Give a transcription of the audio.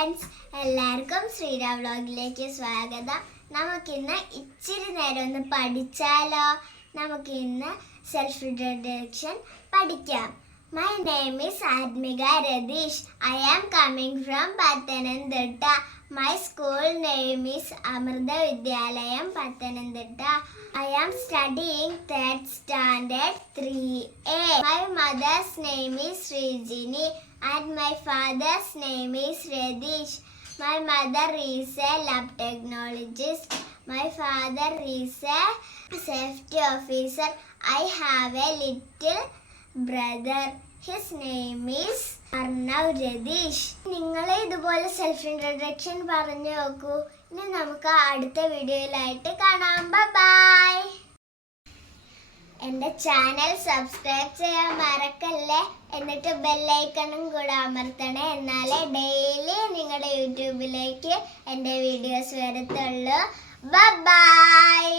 Friends, എല്ലാവർക്കും ശ്രീരാം വ്ലോഗിലേക്ക് സ്വാഗതം. നമുക്കിന്ന് ഇച്ചിരി നേരം ഒന്ന് പഠിച്ചാലോ? നമുക്കിന്ന് സെൽഫ് ഇൻട്രൊഡക്ഷൻ പഠിക്കാം. My name is Admika Radish. I am coming from Pathanamthitta. My school name is Amrita Vidyalayam, Pathanamthitta. I am studying 3rd standard 3A. My mother's name is Srijini and my father's name is Radish. My mother is a lab technologist. My father is a safety officer. I have a little brother. His name is Arnav Radish. നിങ്ങളെ ഇതുപോലെ self introduction പറഞ്ഞു നോക്കൂ. ഇനി നമുക്ക് അടുത്ത വീഡിയോയിലായിട്ട് കാണാം. By. എൻ്റെ channel subscribe ചെയ്യാൻ മറക്കല്ലേ. എന്നിട്ട് ബെല്ലൈക്കണും കൂടെ അമർത്തണേ. എന്നാലേ ഡെയിലി നിങ്ങളുടെ യൂട്യൂബിലേക്ക് എൻ്റെ വീഡിയോസ് വരത്തുള്ളൂ. ബൈ.